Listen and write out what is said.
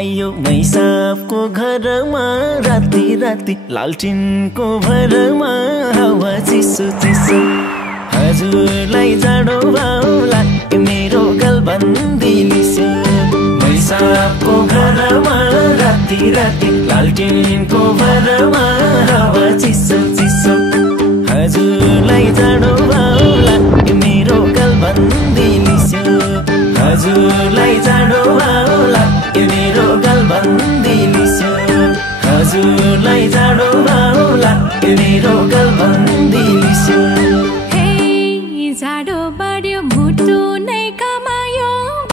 आयो मैसाबको घरमा राति राति लालटिनको भरमा हावा चिसो चिसो हजुरलाई जाडो भाउला मेरो गलबन्दी लिसो मैसाबको घरमा राति राति लालटिनको भरमा हावा चिसो चिसो हजुरलाई जाडो भाउला मेरो गलबन्दी लिसो हजुरलाई जाडो भाउला मेरो गलबन्दी लिसो हजुरलाई जाडो भाउला मेरो गलबन्दी